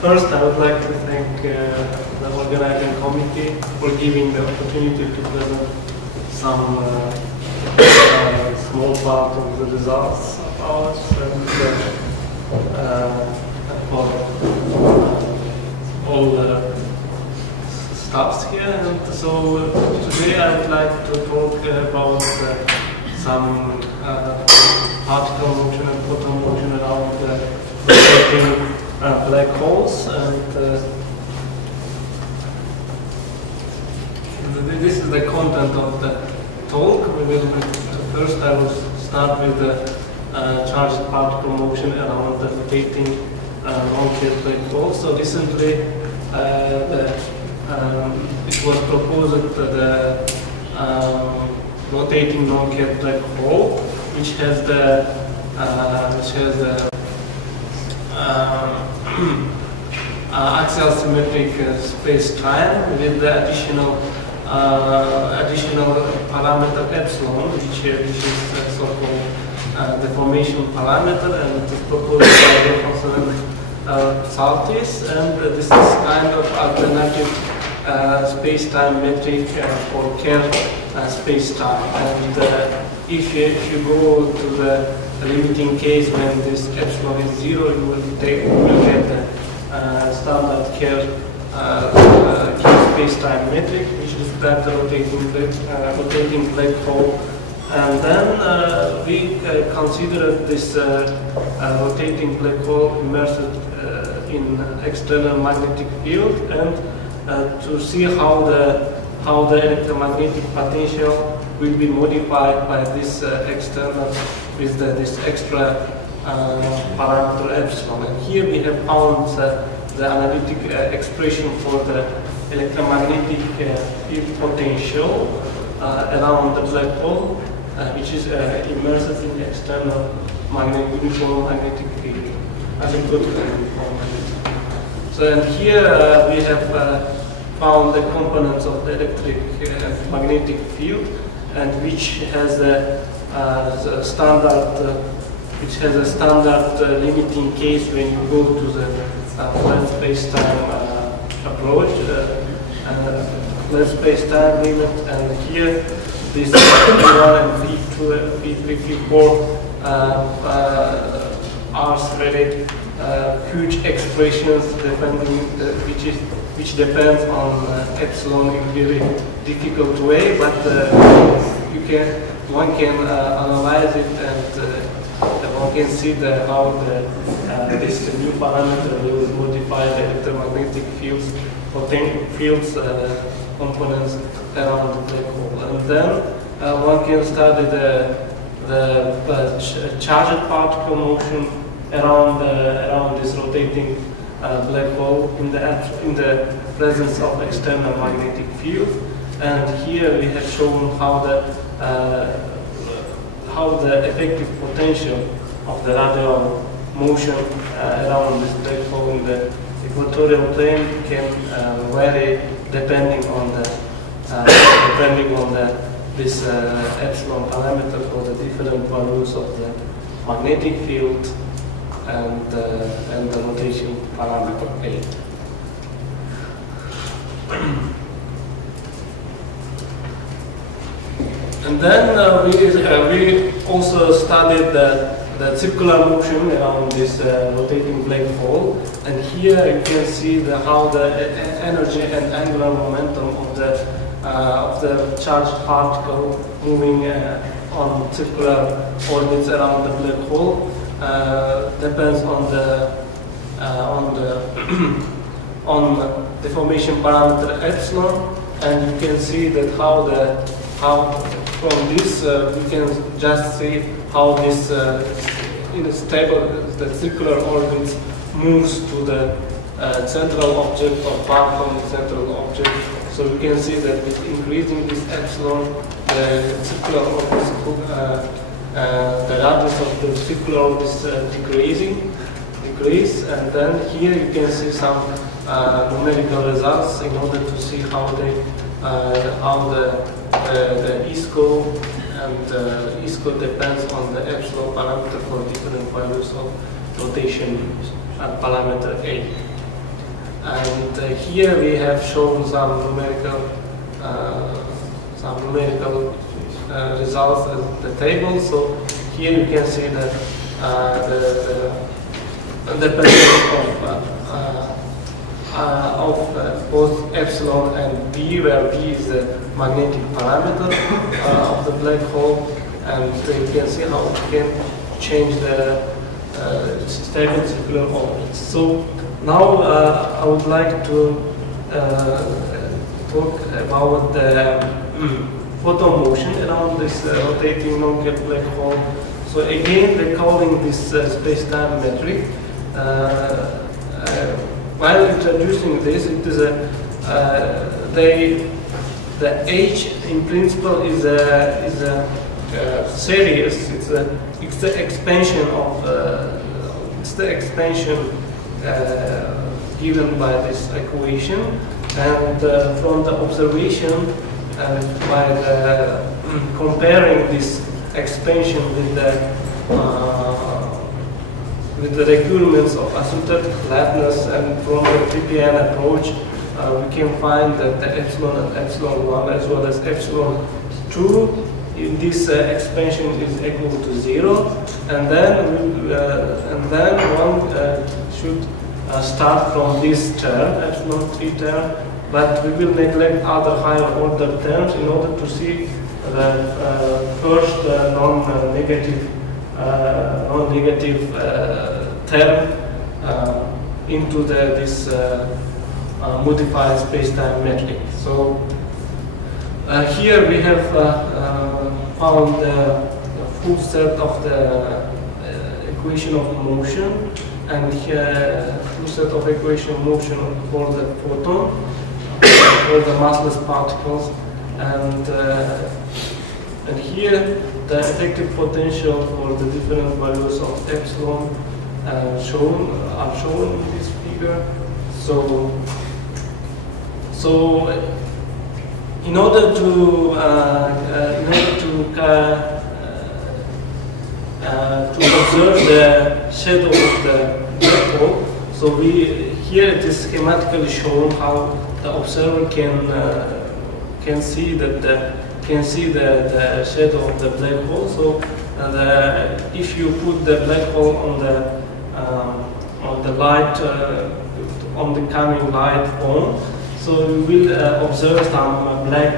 First, I would like to thank the organizing committee for giving the opportunity to present some small part of the results of ours and for all the staffs here. And so today I would like to talk about some particle motion and photon motion around rotating black holes, and this is the content of the talk. First I will start with the charged particle motion around the rotating non-Kerr black hole. So recently it was proposed the rotating non-Kerr black hole, which has the axial symmetric space-time with the additional parameter epsilon, which is so-called deformation parameter, and it is proposed by Jefferson and Saltis, and this is kind of alternative space-time metric for Kerr space-time. And if you go to the limiting case when this epsilon is 0, you will get the standard Kerr space-time metric, which describes the rotating black hole. And then we considered this rotating black hole immersed in external magnetic field, and to see how the electromagnetic potential will be modified by this external with this extra parameter epsilon. And here we have found the analytic expression for the electromagnetic field potential around the black hole, which is immersed in external uniform magnetic field as a good uniform magnetic field. So, and here we have found the components of the electric magnetic field, and which has a standard limiting case when you go to the flat space-time approach, flat space-time limit. And here this P1 and P2, P3, P4 are very huge expressions which depends on epsilon in very difficult way, but one can analyze it, and one can see how this new parameter will modify the electromagnetic fields components around the black hole. And then one can study the charged particle motion around this rotating black hole in the presence of external magnetic field. And here we have shown how the effective potential of the radial motion around this black hole in the equatorial plane can vary depending on this epsilon parameter for the different values of the magnetic field and the rotation parameter A. And then we also studied the circular motion around this rotating black hole, and here you can see how the energy and angular momentum of the charged particle moving on circular orbits around the black hole depends on deformation parameter epsilon. And you can see that how from this we can just see how this in a stable the circular orbits moves to the central object or far from the central object. So we can see that with increasing this epsilon, the circular orbits, the radius of the circular orbits decrease, and then here you can see some numerical results in order to see how the ISCO and ISCO depends on the epsilon parameter for different values of rotation parameter A. And here we have shown some numerical results at the table. So here you can see the percentage of both epsilon and B, where B is the magnetic parameter of the black hole, and you can see how it can change the stable circular orbits. So now I would like to talk about the photon motion around this rotating non-Kerr black hole. So again, they're calling this space-time metric. While introducing this, it is the H in principle is a series. It's the expansion of given by this equation, and from the observation by comparing this expansion with the requirements of asymptotic flatness, and from the TPN approach, we can find that the epsilon and epsilon 1 as well as epsilon 2 in this expansion is equal to 0, and then one should start from this term, epsilon 3 term, but we will neglect other higher order terms in order to see the first non-negative term into this modified space-time metric. So here we have found the full set of the equation of motion, and here full set of equation of motion for the photon, for the massless particles, and here the effective potential for the different values of epsilon are shown in this figure. So in order to observe the shadow of the black hole, so here it is schematically shown how the observer can see the shadow of the black hole. So if you put the black hole on the light on the coming light phone, so you will observe some black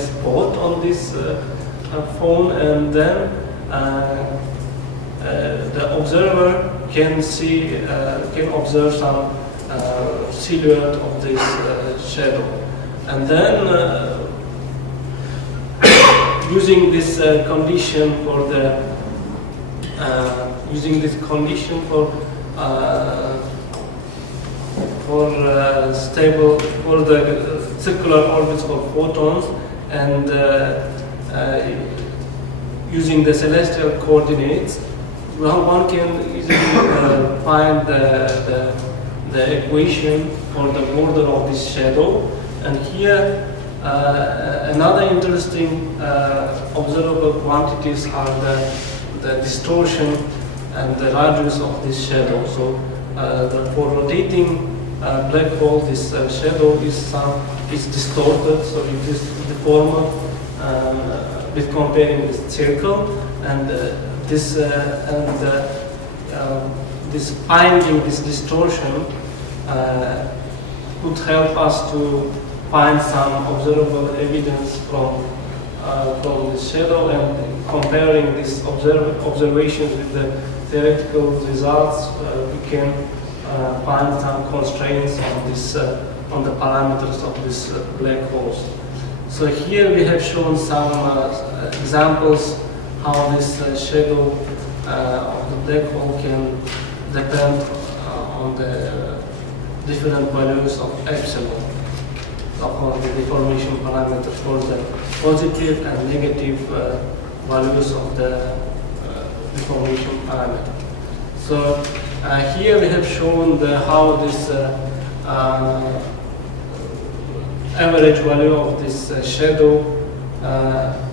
spot on this phone, and then the observer can observe some silhouette of this shadow, and then using this condition for the circular orbits for photons, and using the celestial coordinates, one can easily find the equation for the border of this shadow. And here another interesting observable quantities are the distortion and the radius of this shadow. So for rotating black hole, this shadow is distorted, so it is deformed with comparing this circle, and finding this distortion could help us to find some observable evidence from this shadow, and comparing these observations with the theoretical results, we can find some constraints on the parameters of these black holes. So here we have shown some examples how this shadow of the black hole can depend on the different values of epsilon, upon the deformation parameter for the positive and negative values of the deformation parameter. So here we have shown how this average value of this shadow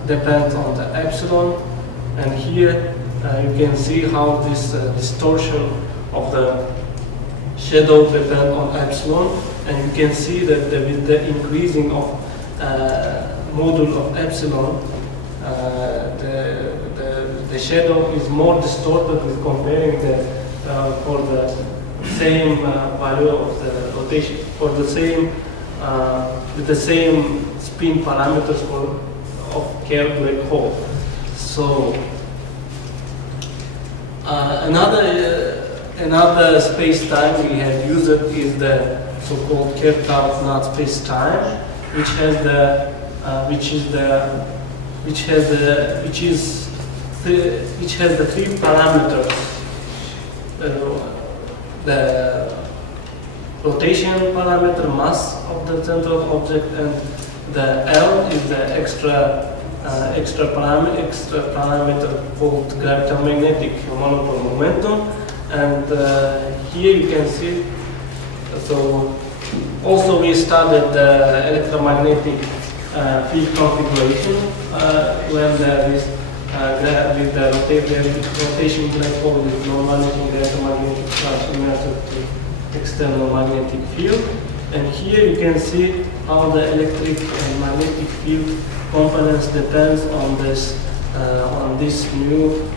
depends on the epsilon, and here you can see how this distortion of the shadow depend on epsilon, and you can see that with the increasing of module of epsilon, the shadow is more distorted with comparing for the same value of the rotation, for the same with the same spin parameters of Kerr black hole. So another space-time we have used is the so-called Kerr-Tau-Knot space-time, which has the three parameters: the rotation parameter, mass of the central object, and the L is the extra parameter called gravitomagnetic monopole momentum. And here you can see. So also we studied the electromagnetic field configuration when there is with the rotation black hole with non-vanishing electromagnetic charge immersed to external magnetic field. And here you can see how the electric and magnetic field components depends on this new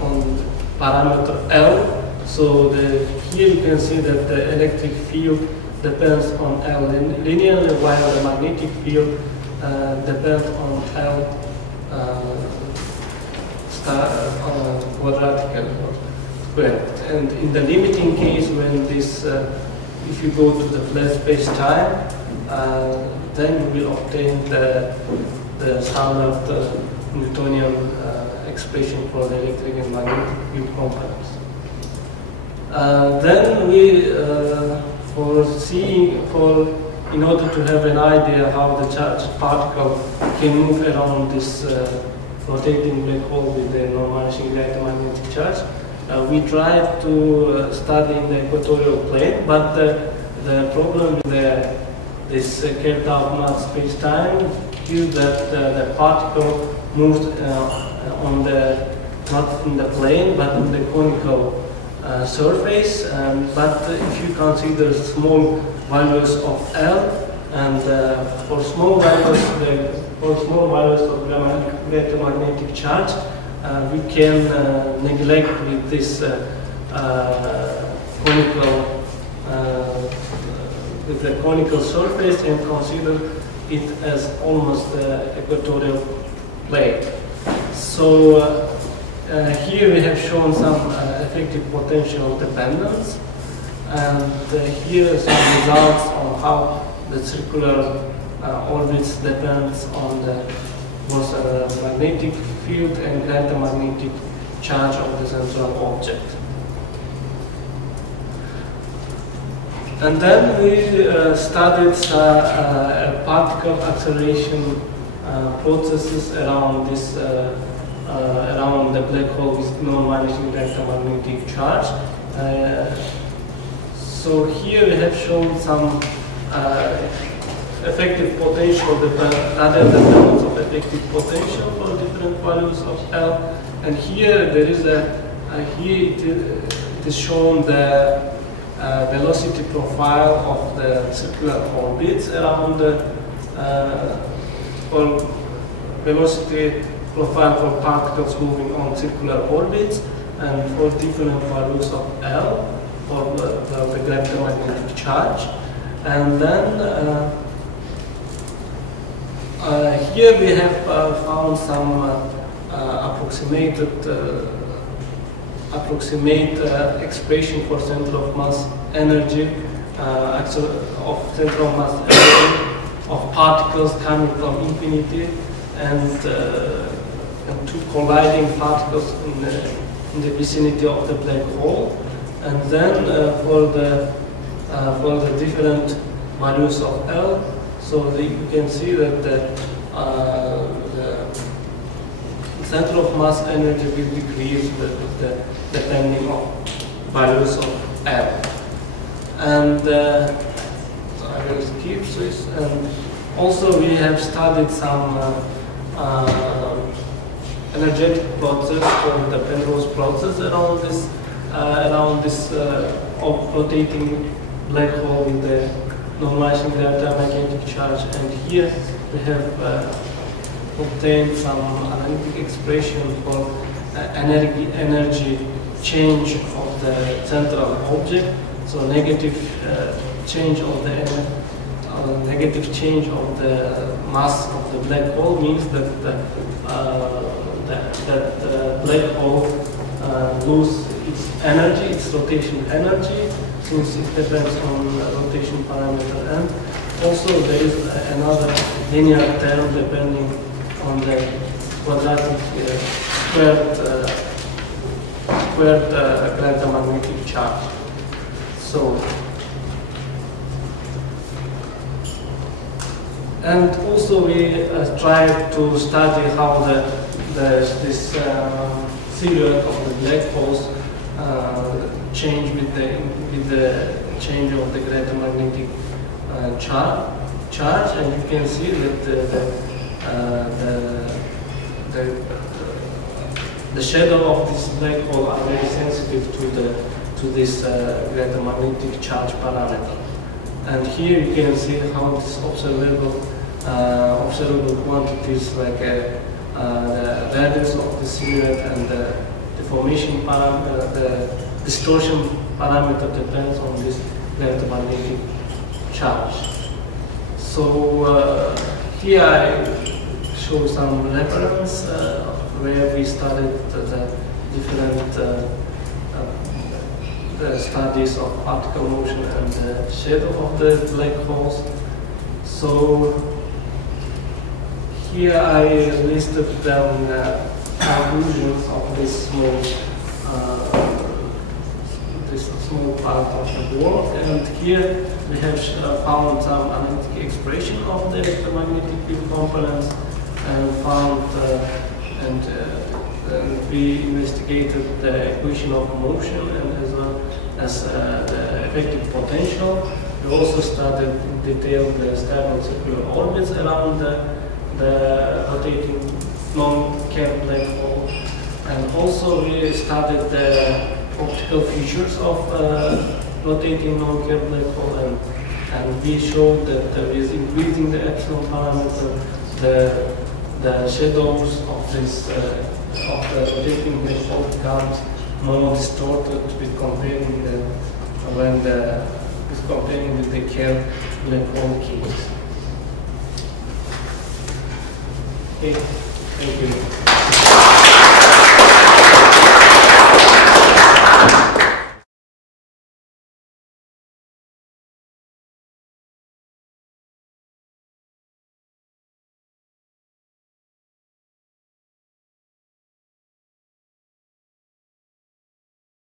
on parameter L. So here you can see that the electric field depends on L linearly, while the magnetic field depends on L quadratic or squared. And in the limiting case, when this, if you go to the flat space-time, then you will obtain the standard Newtonian expression for the electric and magnetic field components. Then we in order to have an idea how the charged particle can move around this rotating black hole with the non-vanishing electromagnetic charge, we tried to study in the equatorial plane, but the problem with this Kerr-Tau-Knot space-time is that the particle moves not in the plane, but in the conical surface. But if you consider small values of L, and for small values of electromagnetic charge, we can neglect with this conical surface and consider it as almost the equatorial plane. So here we have shown some effective potential dependence, and here are some results on how the circular orbits depends on both magnetic field and electromagnetic charge of the central object. And then we studied particle acceleration processes around this around the black hole with non-vanishing electromagnetic charge. So here we have shown some effective potential other dependence of effective potential for different values of L. And here there is here it is shown the velocity profile of the circular orbits around the velocity profile for particles moving on circular orbits, and for different values of L for the electromagnetic charge. And then here we have found some approximate expression for center of mass energy, of particles coming from infinity, and two colliding particles in the vicinity of the black hole. And then for the different values of L, so you can see that the center of mass energy will decrease depending on values of L. And so I will skip this. And also we have studied some energetic process, called the Penrose process, around this around this rotating black hole with the normalizing the antimagnetic charge, and here we have obtained some analytic expression for energy change of the central object. So negative change of the negative change of the mass of the black hole means that the black hole lose its energy, its rotation energy, since it depends on rotation parameter, and also there is another linear term depending on the quadratic squared electromagnetic charge. So, and also we tried to study how this silhouette of the black holes change with the change of the electromagnetic charge, and you can see that the shadow of this black hole are very sensitive to this electromagnetic charge parameter. And here you can see how this observable quantities like the radius of the silhouette and the deformation parameter, the distortion parameter depends on this electromagnetic charge. So here I show some reference where we studied the different the studies of particle motion and the shadow of the black holes. So here I listed down conclusions of this small part of the work, and here we have found some analytic expression of the electromagnetic field components, and found and we investigated the equation of motion and as well as the effective potential. We also studied in detail the stable circular orbits around the rotating non-Kerr black hole, and also we studied the optical features of rotating non-Kerr black hole, and we showed that with increasing the epsilon parameter, the shadows of this of the rotating black hole becomes more distorted with comparing with the Kerr black hole case. Okay, thank you.